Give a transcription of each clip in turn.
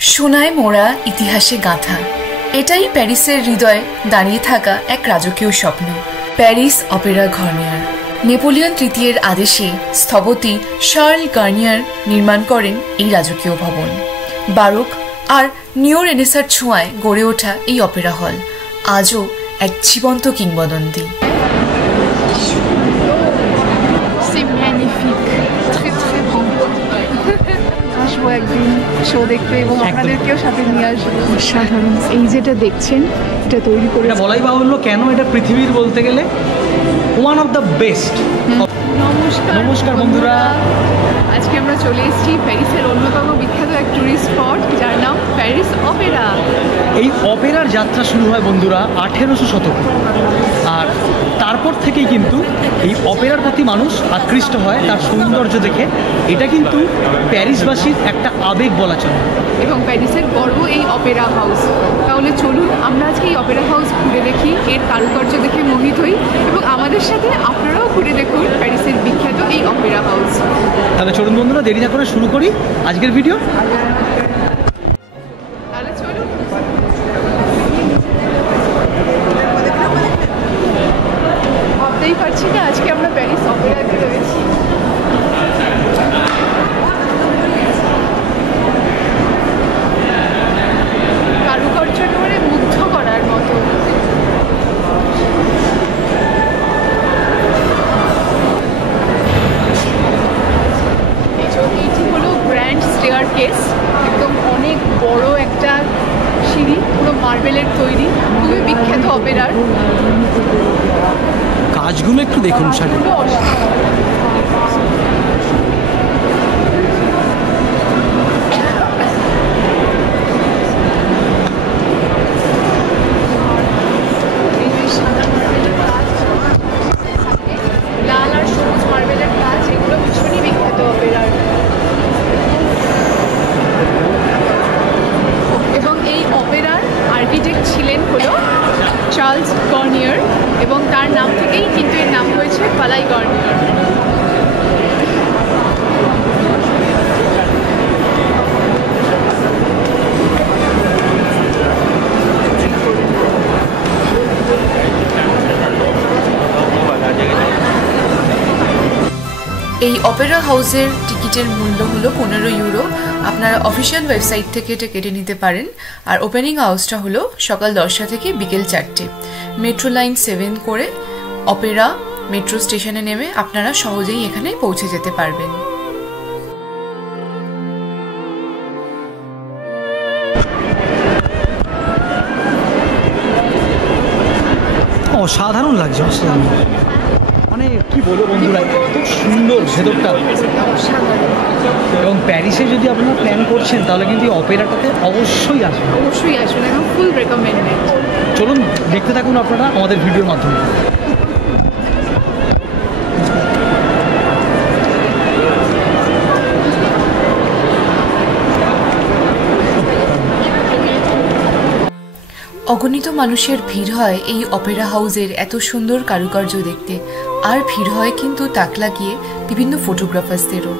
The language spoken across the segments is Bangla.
সোনায় মোড়া ইতিহাসে গাঁথা, এটাই প্যারিসের হৃদয়ে দাঁড়িয়ে থাকা এক রাজকীয় স্বপ্ন। Paris Opera Garnier. নেপোলিয়ন তৃতীয়ের আদেশে স্থপতি শার্ল গার্নিয়ার নির্মাণ করেন এই রাজকীয় ভবন। বারোক আর নিও রেনেসার ছোঁয়ায় গড়ে ওঠা এই অপেরা হল আজও এক জীবন্ত কিংবদন্তি। আসবো একদিন শো দেখতে এবং আপনাদেরকেও সাথে নিয়ে আসবো। সাধারণ এই যেটা দেখছেন এটা তৈরি করে বলাই বাহুল্য, কেন এটা পৃথিবীর বলতে গেলে ওয়ান অফ দ্য বেস্ট। নমস্কার বন্ধুরা, আজকে আমরা চলে এসেছি প্যারিসের অন্যতম বিখ্যাত এক টুরিস্ট স্পট যার নাম প্যারিস অপেরা। এই অপেরার যাত্রা শুরু হয় বন্ধুরা 1800 শতকে, আর তারপর থেকেই কিন্তু এই অপেরার প্রতি মানুষ আকৃষ্ট হয় তার সৌন্দর্য দেখে। এটা কিন্তু প্যারিসবাসীর একটা আবেগ বলা চলে এবং প্যারিসের গর্ব এই অপেরা হাউস। তাহলে চলুন আমরা আজকে এই অপেরা হাউস ঘুরে দেখি, এর কারুকার্য দেখে মোহিত হই এবং আমাদের সাথে আপনারাও ঘুরে দেখুন প্যারিসের বিখ্যাত এই অপেরা হাউস। তাহলে চলুন বন্ধুরা, দেরি না করে শুরু করি আজকের ভিডিও। তাহলে চলুন। ভাবতেই পারছি না আজকে আমরা প্যারিস অপেরাতে রয়েছি। কারুকার্য একেবারে মুগ্ধ করার মতো। এইটি হলো গ্র্যান্ড স্টেয়ারকেস, একদম অনেক বড় একটা সিঁড়ি, পুরো মার্বেলের তৈরি, খুবই বিখ্যাত অপেরার। কাজগুলো একটু দেখুন সাথে। লাল আর সবুজ মার্বেলের কাজ, এগুলো ভীষণই বিখ্যাত অপেরার। এবং এই অপেরার আর্কিটেক্ট ছিলেন হলো চার্লস গার্নিয়ার এবং তার নাম থেকেই কিন্তু এর নাম হয়েছে পালাই গার্নিয়ার। এই অপেরা হাউসের টিকিটের মূল্য হলো 15 ইউরো। আপনারা অফিসিয়াল ওয়েবসাইট থেকে এটা কেটে নিতে পারেন। আর ওপেনিং আওয়ার্সটা হলো সকাল 10টা থেকে বিকেল 4টে। মেট্রো লাইন 7 করে অপেরা মেট্রো স্টেশনে নেমে আপনারা সহজেই এখানে পৌঁছে যেতে পারবেন। অসাধারণ লাগছে, অসাধারণ। মানে কি বলবো বন্ধুরা, এত সুন্দর ভেতরটা। এবং প্যারিসে যদি আপনারা প্ল্যান করছেন তাহলে কিন্তু এই অপেরাটাতে অবশ্যই আসবেন, অবশ্যই আসবেন, এবং ফুল রেকমেন্ডেড। চলুন দেখতে থাকুন আপনারা আমাদের ভিডিওর মাধ্যমে। অগণিত মানুষের ভিড় হয় এই অপেরা হাউসের এত সুন্দর কারুকার্য দেখতে। আর ভিড় হয় কিন্তু তাক লাগিয়ে বিভিন্ন ফটোগ্রাফার্সদেরও।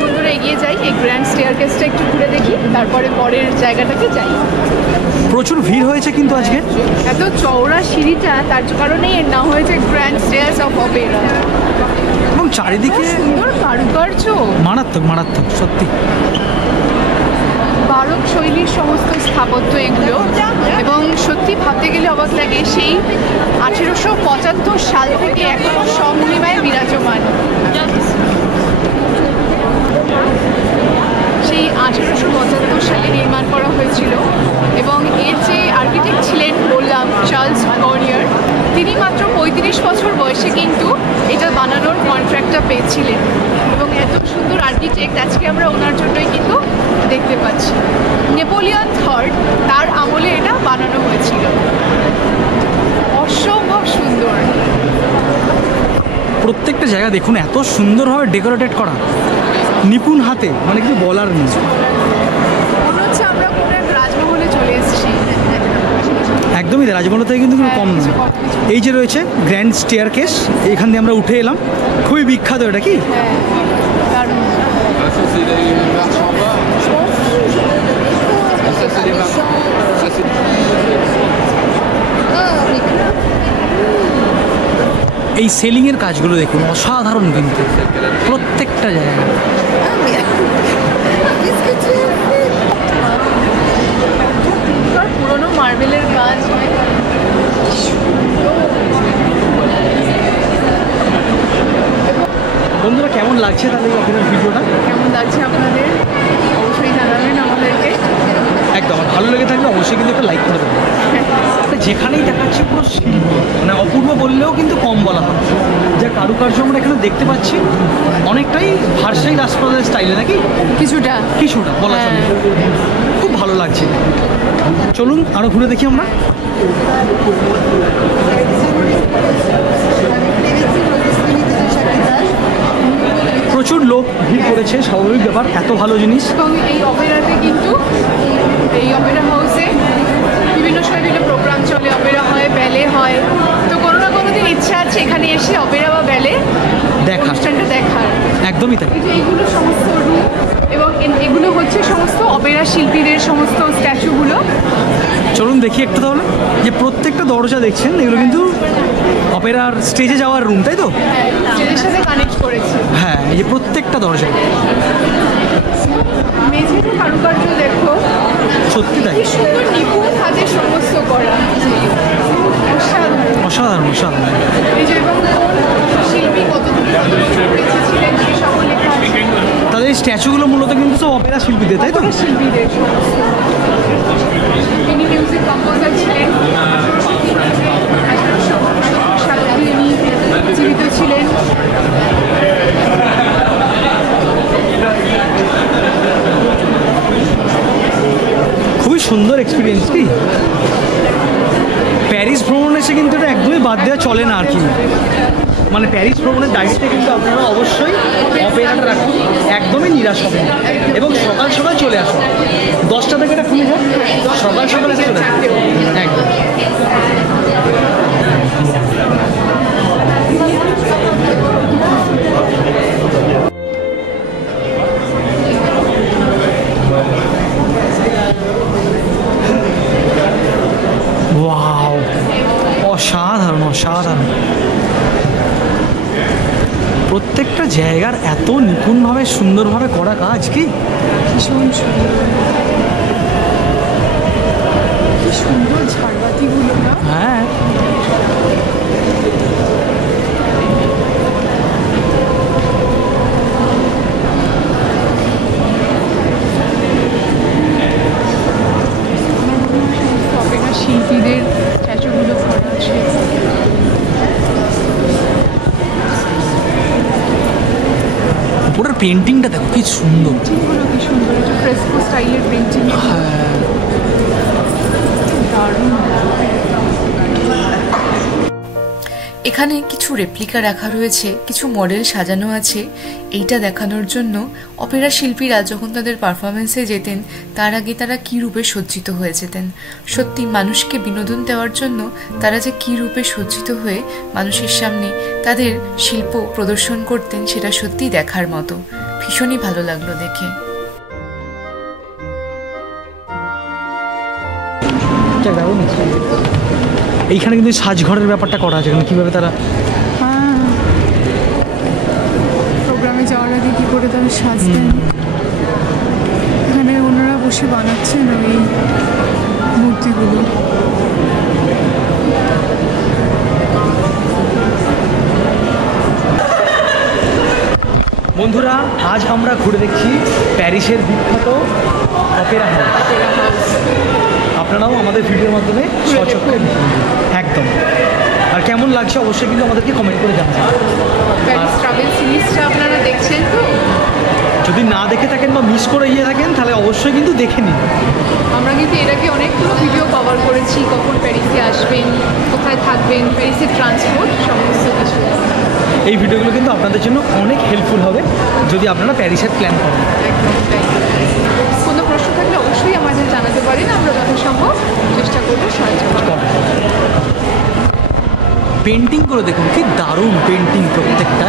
বন্ধুরা এগিয়ে যাই, এই গ্র্যান্ড স্টেয়ারকেসটা একটু ঘুরে দেখি, তারপরে পরের জায়গাটাতে যাই। প্রচুর ভিড় হয়েছে কিন্তু আজকে। এত চওড়া সিঁড়িটা, তার কারণেই এর নাম হয়েছে গ্র্যান্ড স্টেয়ার্স অফ অপেরা। এবং চারিদিকে সুন্দর কারুকার্য, মারাত্মক মারাত্মক সত্যি। বারোক শৈলীর সমস্ত স্থাপত্য এগুলো, এবং সত্যি ভাবতে গেলে অবাক লাগে সেই 1875 সাল থেকে এখনো সমলিমায় বিরাজমান। সেই 1875 সালে নির্মাণ করা হয়েছিল এবং এর যে আর্কিটেক্ট ছিলেন বললাম চার্লস গার্নিয়ার, তিনি মাত্র 35 বছর বয়সে কিন্তু এটা বানানোর কন্ট্রাক্টটা পেয়েছিলেন। এবং এত সুন্দর আর্কিটেক্ট আজকে আমরা ওনার জন্যই কিন্তু দেখতে পাচ্ছি। নেপোলিয়ন থার্ড তার আমলে এটা বানানো হয়েছিল। অসম্ভব সুন্দর। প্রত্যেকটা জায়গা দেখুন এত সুন্দরভাবে ডেকোরেটেড করা, নিপুণ হাতে, মানে কিছু বলার নেই। মনে হচ্ছে আমরা কোনো এক রাজমহলে চলে এসেছি। একদমই রাজমহল থেকে কিন্তু কম নয়। এই যে রয়েছে গ্র্যান্ড স্টেয়ারকেস, এখান দিয়ে আমরা উঠে এলাম, খুবই বিখ্যাত এটা। কি হ্যাঁ, এই সেলিংয়ের কাজগুলো দেখুন, অসাধারণ কিন্তু প্রত্যেকটা জায়গায়। পুরোনো মার্বেলের কাজ। বন্ধুরা কেমন লাগছে তাহলে আপনার ভিডিওটা? কেমন লাগছে আপনাদের অবশ্যই জানাবেন আমাদেরকে। একদম, আর ভালো লেগে থাকলে অবশ্যই কিন্তু একটা লাইক করে দেবেন। যেখানেই দেখাচ্ছে পুরো শিল্প, মানে অপূর্ব বললেও কিন্তু কম বলা হয়। যা কারুকার্য আমরা এখানে দেখতে পাচ্ছি অনেকটাই ভারসাই রাজপ্রাসাদের স্টাইলে, নাকি কিছুটা বলা চলে। খুব ভালো লাগছে। চলুন আরও ঘুরে দেখি আমরা। প্রচুর লোক ভিড় করেছে, স্বাভাবিক ব্যাপার, এত ভালো জিনিস। এবং এই অপেরাতে কিন্তু এই অপেরা হাউসে বিভিন্ন সময় বিভিন্ন প্রোগ্রাম চলে, অপেরা হয়, ব্যালে হয়। তো কোনো না কোনো দিন ইচ্ছা আছে এখানে এসে অপেরা বা ব্যালে অনুষ্ঠানটা দেখার। একদমই তাই। এইগুলো সমস্ত রুম এবং এগুলো হচ্ছে সমস্ত অপেরা শিল্পীদের সমস্ত স্ট্যাচুগুলো। চলুন দেখি একটু তাহলে, যে প্রত্যেকটা দরজা দেখছেন এগুলো কিন্তু অপেরার স্টেজে যাওয়ার রুম, তাই তো? হ্যাঁ, স্টেজের সাথে কানেক্ট করেছে। হ্যাঁ, এই যে প্রত্যেকটা দরজা। মেঝের কারুকার্য দেখো, সত্যি তাই, কি সুন্দর নিপুণ কাজে সমস্ত করা, অসাধারণ অসাধারণ অসাধারণ। এই যে এবং কোন শিল্পী কতদিন বেঁচে ছিলেন সে সব লেখা আছে। তাদের এই স্ট্যাচুগুলো মূলত কিন্তু সব অপেরা শিল্পীদের, তাই তো? অপেরা শিল্পীদের সমস্ত। ইনি মিউজিক কম্পোজার ছিলেন, 1850 সালে ইনি জীবিত ছিলেন। খুবই সুন্দর এক্সপিরিয়েন্স। কি প্যারিস ভ্রমণ এসে কিন্তু এটা একদমই বাদ দেওয়া চলে না আর কি। মানে প্যারিস ভ্রমণের দায়িত্বে কিন্তু আপনারা অবশ্যই অপেরাটা রাখুন, একদমই নিরাশ হবেন না। এবং সকাল সকাল চলে আসুন, 10টা থেকে এটা খুলে যায়, সকাল সকাল এসে চলে আসুন। একদম। ওয়াও, অসাধারণ অসাধারণ। প্রত্যেকটা জায়গার এত নিপুণভাবে সুন্দরভাবে করা কাজ, কি ভীষণ সুন্দর, কি সুন্দর ঝাড়বাতিগুলো না। হ্যাঁ, অপেরা শিল্পীদের স্ট্যাচুগুলো করা আছে। পুরো পেন্টিংটা দেখো কি সুন্দর। পেন্টিংগুলো কি সুন্দর, ফ্রেস্কো স্টাইলের পেন্টিং। হ্যাঁ, দারুণ। এখানে কিছু রেপ্লিকা রাখা রয়েছে, কিছু মডেল সাজানো আছে। এইটা দেখানোর জন্য অপেরা শিল্পীরা যখন তাদের পারফরমেন্সে যেতেন তার আগে তারা কী রূপে সজ্জিত হয়ে যেতেন। সত্যি মানুষকে বিনোদন দেওয়ার জন্য তারা যে কী রূপে সজ্জিত হয়ে মানুষের সামনে তাদের শিল্প প্রদর্শন করতেন সেটা সত্যিই দেখার মতো। ভীষণই ভালো লাগলো দেখে। এইখানে কিন্তু সাজঘরের ব্যাপারটা করা আছে, কীভাবে তারা প্রোগ্রামে যাওয়ার আগে কী করে তারা সাজতেন। এখানে ওনারা বসে বানাচ্ছেন ওই মূর্তিগুলো। বন্ধুরা আজ আমরা ঘুরে দেখছি প্যারিসের বিখ্যাত অপেরা হাউস। আপনারাও আমাদের ভিডিওর মাধ্যমে সচক্ষে একদম। আর কেমন লাগছে অবশ্যই কিন্তু আমাদেরকে কমেন্ট করে জানাবেন। প্যারিস ট্রাভেল সিরিজটা আপনারা দেখছেন তো? যদি না দেখে থাকেন বা মিস করে গিয়ে থাকেন তাহলে অবশ্যই কিন্তু দেখে নিন। আমরা কিন্তু এর আগে অনেকগুলো ভিডিও কভার করেছি, কখন প্যারিসে আসবেন, কোথায় থাকবেন, প্যারিসের ট্রান্সপোর্ট, সমস্ত কিছু। এই ভিডিওগুলো কিন্তু আপনাদের জন্য অনেক হেল্পফুল হবে যদি আপনারা প্যারিসের প্ল্যান করেন। একদম তাই। কোনো প্রশ্ন থাকলে অবশ্যই আমাদের জানাতে পারেন, আমরা যথাসম্ভব চেষ্টা করবো সাহায্য করার। পেন্টিং করে দেখুন, কি দারুণ পেন্টিং প্রত্যেকটা।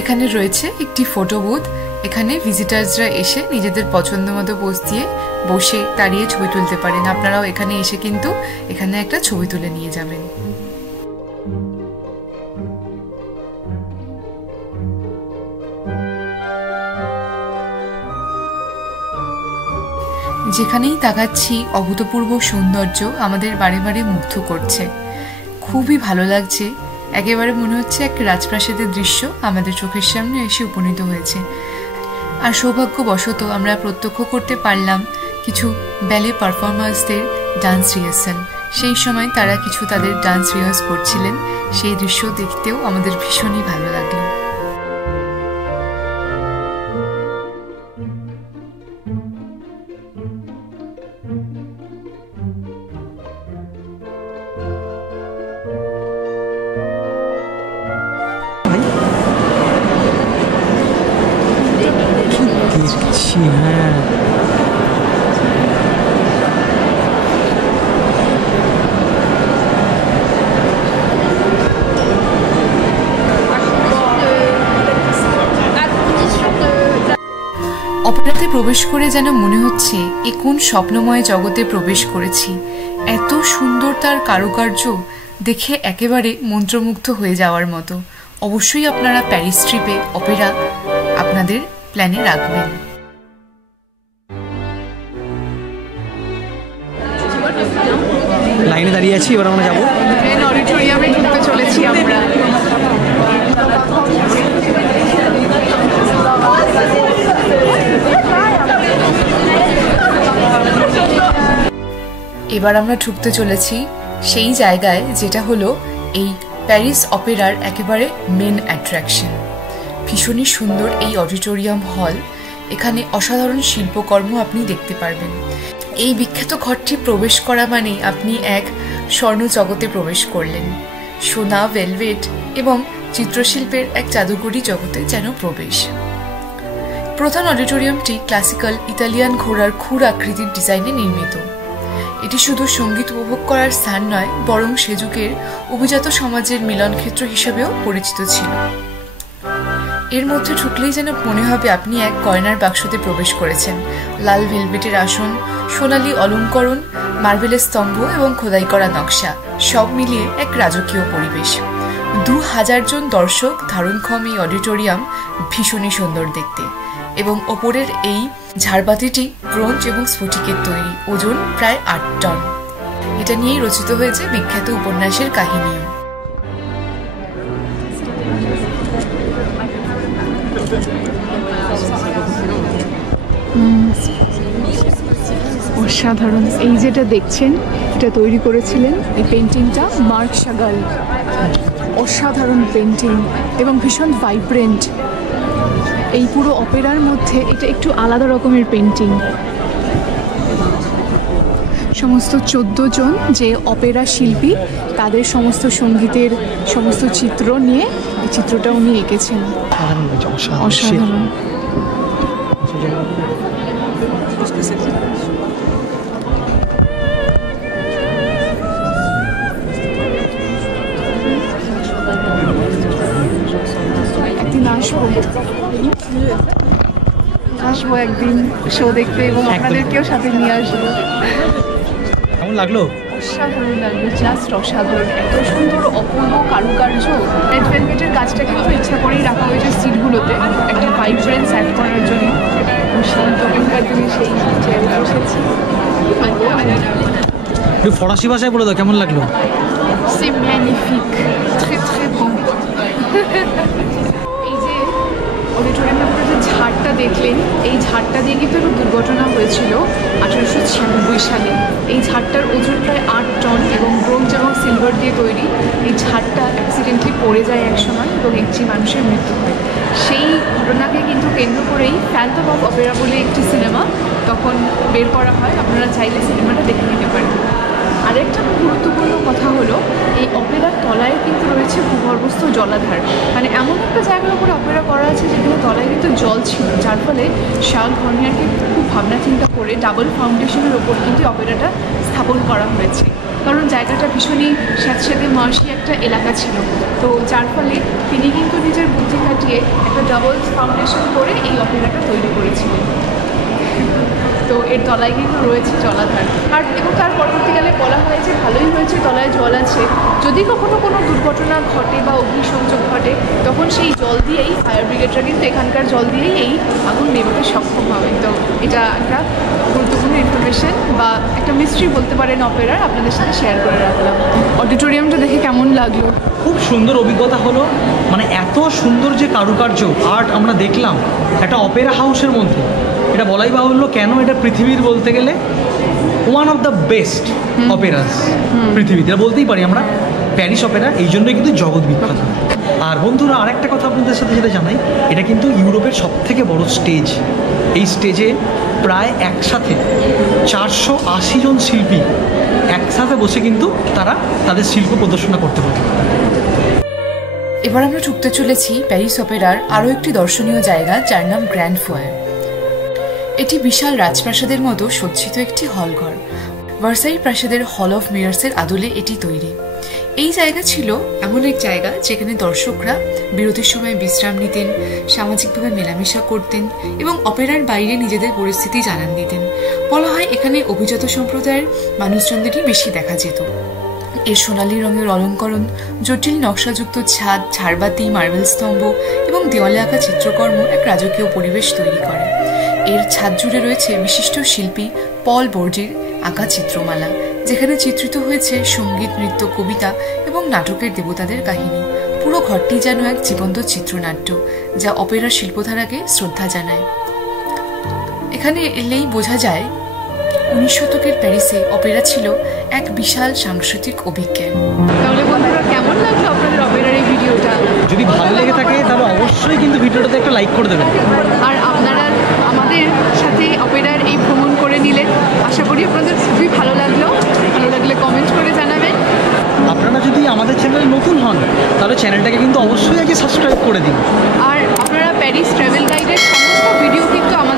এখানে রয়েছে একটি ফটো বুথ এখানে ভিজিটার্সরা এসে নিজেদের পছন্দ মতো পোজ দিয়ে বসে দাঁড়িয়ে ছবি তুলতে পারেন। আপনারাও এখানে এসে কিন্তু এখানে একটা ছবি তুলে নিয়ে যাবেন। যেখানেই তাকাচ্ছি অভূতপূর্ব সৌন্দর্য আমাদের বারে বারে মুগ্ধ করছে। খুবই ভালো লাগছে, একেবারে মনে হচ্ছে এক রাজপ্রাসাদের দৃশ্য আমাদের চোখের সামনে এসে উপনীত হয়েছে। আর সৌভাগ্যবশত আমরা প্রত্যক্ষ করতে পারলাম কিছু ব্যালে পারফর্মার্সদের ডান্স রিহার্সাল। সেই সময় তারা কিছু তাদের ডান্স রিহার্স করছিলেন, সেই দৃশ্য দেখতেও আমাদের ভীষণই ভালো লাগলো। অপেরাতে প্রবেশ করে যেন মনে হচ্ছে এ কোন স্বপ্নময় জগতে প্রবেশ করেছি। এত সুন্দর তার কারুকার্য দেখে একেবারে মন্ত্রমুগ্ধ হয়ে যাওয়ার মতো। অবশ্যই আপনারা প্যারিস ট্রিপে অপেরা আপনাদের প্ল্যানে রাখবেন। লাইনে দাঁড়িয়ে আছি, এবার আমরা যাবো মেন অডিটোরিয়ামে ঢুকতে চলেছি আমরা। এবার আমরা ঢুকতে চলেছি সেই জায়গায় যেটা হলো এই প্যারিস অপেরার একেবারে মেন অ্যাট্রাকশন। ভীষণই সুন্দর এই অডিটোরিয়াম হল, এখানে অসাধারণ শিল্পকর্ম আপনি দেখতে পারবেন। এই বিখ্যাত ঘরটি প্রবেশ করা মানে আপনি এক স্বর্ণ জগতে প্রবেশ করলেন। সোনা, ভেলভেট এবং চিত্রশিল্পের এক জাদুকরী জগতে যেন প্রবেশ। প্রধান অডিটোরিয়ামটি ক্লাসিক্যাল ইতালিয়ান ঘোড়ার খুর আকৃতির ডিজাইনে নির্মিত। এটি শুধু সঙ্গীত উপভোগ করার স্থান নয়, বরং সে যুগের অভিজাত সমাজের মিলনক্ষেত্র হিসেবেও পরিচিত ছিল। এর মধ্যে ঢুকলেই যেন মনে হবে আপনি এক গয়নার বাক্সতে প্রবেশ করেছেন। লাল ভেলভেটের আসন, সোনালী অলঙ্করণ, মার্বেলের স্তম্ভ এবং খোদাই করা নকশা, সব মিলিয়ে এক রাজকীয় পরিবেশ। 2000 জন দর্শক ধারণক্ষম এই অডিটোরিয়াম ভীষণই সুন্দর দেখতে। এবং ওপরের এই ঝাড়বাতিটি ব্রোঞ্জ এবং স্ফটিকের তৈরি, ওজন প্রায় 8 টন। এটা নিয়েই রচিত হয়েছে বিখ্যাত উপন্যাসের কাহিনীও। অসাধারণ। এই যেটা দেখছেন এটা তৈরি করেছিলেন, এই পেন্টিংটা মার্ক শাগাল। অসাধারণ পেন্টিং এবং ভীষণ ভাইব্রেন্ট। এই পুরো অপেরার মধ্যে এটা একটু আলাদা রকমের পেন্টিং। সমস্ত 14 জন যে অপেরা শিল্পী, তাদের সমস্ত সঙ্গীতের সমস্ত চিত্র নিয়ে এই চিত্রটা উনি এঁকেছেন। অসাধারণ। একদিন আসবো একদিন শো দেখতে এবং আপনাদেরকেও সাথে নিয়ে আসবো। কেমন লাগলো? অসাধারণ লাগলো, জাস্ট অসাধারণ। এত সুন্দর অপূর্ব কারুকার্য। রেড ভেলভেটের কাজটা কিন্তু ইচ্ছা করেই রাখা হয়েছে সিটগুলোতে, একটা ভাইব্রেন্স অ্যাড করার জন্য। শান্ত দিনে সেই চেয়ারে বসেছি। একটু ফরাসি ভাষায় বলে দাও, কেমন লাগলো? C'est magnifique, très très bon। এই যে অডিটোরিয়ামের উপরে যে ঝাড়টা দেখলেন, এই ঝাড়টা দিয়ে কিন্তু একটা দুর্ঘটনা হয়েছিল 1896 সালে। এই ঝাড়টার ওজন প্রায় 8 টন এবং ব্রোঞ্জ এবং সিলভার দিয়ে তৈরি। এই ঝাড়টা অ্যাক্সিডেন্টলি পড়ে যায় একসময় এবং একটি মানুষের মৃত্যু হয়। সেই ঘটনাকে কিন্তু কেন্দ্র করেই ফ্যান্টম অফ অপেরা বলে একটি সিনেমা তখন বের করা হয়। আপনারা চাইলে সিনেমাটা দেখে নিতে পারেন। আরেকটা গুরুত্বপূর্ণ কথা হলো, এই অপেরার তলায় কিন্তু রয়েছে ভূগর্ভস্থ জলাধার। মানে এমন একটা জায়গার উপরে অপেরা করা আছে যেখানে তলায় কিন্তু জল ছিল, যার ফলে শার্ল কর্নিয়ারকে খুব ভাবনা চিন্তা করে ডাবল ফাউন্ডেশনের ওপর কিন্তু অপেরাটা স্থাপন করা হয়েছে। কারণ জায়গাটা ভীষণই স্যাঁতস্যাঁতে মার্শি একটা এলাকা ছিল, তো যার ফলে তিনি কিন্তু নিজের বুদ্ধি খাটিয়ে খাটিয়ে একটা ডাবল ফাউন্ডেশন করে এই অপেরাটা তৈরি করেছিলেন। তো এর তলায় কিন্তু রয়েছে জলাধার, আর এবং তার পরবর্তীকালে বলা হয় যে ভালোই হয়েছে তলায় জল আছে, যদি কখনো কোনো দুর্ঘটনা ঘটে বা অগ্নিসংযোগ ঘটে তখন সেই জল দিয়েই ফায়ার ব্রিগেডরা কিন্তু এখানকার জল দিয়েই এই আগুন নেভাতে সক্ষম হবে। তো এটা একটা গুরুত্বপূর্ণ ইনফরমেশন বা একটা মিস্ট্রি বলতে পারেন অপেরার, আপনাদের সাথে শেয়ার করে রাখলাম। অডিটোরিয়ামটা দেখে কেমন লাগলো? খুব সুন্দর অভিজ্ঞতা হলো, মানে এত সুন্দর যে কারুকার্য আর্ট আমরা দেখলাম একটা অপেরা হাউসের মধ্যে, এটা বলাই বাহুল্য। কেন? এটা পৃথিবীর বলতে গেলে ওয়ান অফ দ্য বেস্ট অপেরাস পৃথিবীতে, এটা বলতেই পারি আমরা। প্যারিস অপেরা এই জন্যই কিন্তু জগৎ বিখ্যাত। আর বন্ধুরা, আরেকটা কথা আপনাদের সাথে যেটা জানাই, এটা কিন্তু ইউরোপের সবথেকে বড় স্টেজ। এই স্টেজে প্রায় একসাথে 480 জন শিল্পী একসাথে বসে কিন্তু তারা তাদের শিল্প প্রদর্শনা করতে পারে। এবার আমরা ঢুকতে চলেছি প্যারিস অপেরার আরও একটি দর্শনীয় জায়গা, যার নাম গ্র্যান্ড ফোয়ার। এটি বিশাল রাজপ্রাসাদের মতো সজ্জিত একটি হলঘর। ভার্সাই প্রাসাদের হল অফ মিরার্সের আদলে এটি তৈরি। এই জায়গা ছিল এমন এক জায়গা যেখানে দর্শকরা বিরতির সময় বিশ্রাম নিতেন, সামাজিকভাবে মেলামেশা করতেন এবং অপেরার বাইরে নিজেদের পরিস্থিতি জানান দিতেন। বলা হয় এখানে অভিজাত সম্প্রদায়ের মানুষজনদেরই বেশি দেখা যেত। এর সোনালী রঙের অলঙ্করণ, জটিল নকশাযুক্ত ছাদ, ঝাড়বাতি, মার্বেল স্তম্ভ এবং দেওয়ালে আঁকা চিত্রকর্ম এক রাজকীয় পরিবেশ তৈরি করে। এর ছাদ জুড়ে রয়েছে বিশিষ্ট শিল্পী পল বোর্ডির আঁকা চিত্রমালা, যেখানে চিত্রিত হয়েছে সঙ্গীত, নৃত্য, কবিতা এবং নাটকের দেবতাদের কাহিনী। পুরো ঘরটি যেন এক জীবন্ত চিত্রনাট্য, যা অপেরা শিল্পধারাকে শ্রদ্ধা জানায়। এখানে এলেই বোঝা যায় 19 শতকের প্যারিসে অপেরা ছিল এক বিশাল সাংস্কৃতিক অভিজ্ঞান। তাহলে বন্ধুরা, কেমন লাগলো আপনাদের অপেরার এই ভিডিওটা? যদি ভালো লেগে থাকে তাহলে অবশ্যই কিন্তু ভিডিওটাতে একটা লাইক করে দেবেন। আর আপনারা আমাদের সাথে অপেরার এই ভ্রমণ করে নিলেন, আশা করি আপনাদের খুবই ভালো লাগলো। ভালো লাগলে কমেন্ট করে জানাবেন। আপনারা যদি আমাদের চ্যানেলে নতুন হন তাহলে চ্যানেলটাকে কিন্তু অবশ্যই আগে সাবস্ক্রাইব করে দিন। আর আপনারা প্যারিস ট্রাভেল গাইডের সমস্ত ভিডিও কিন্তু আমাদের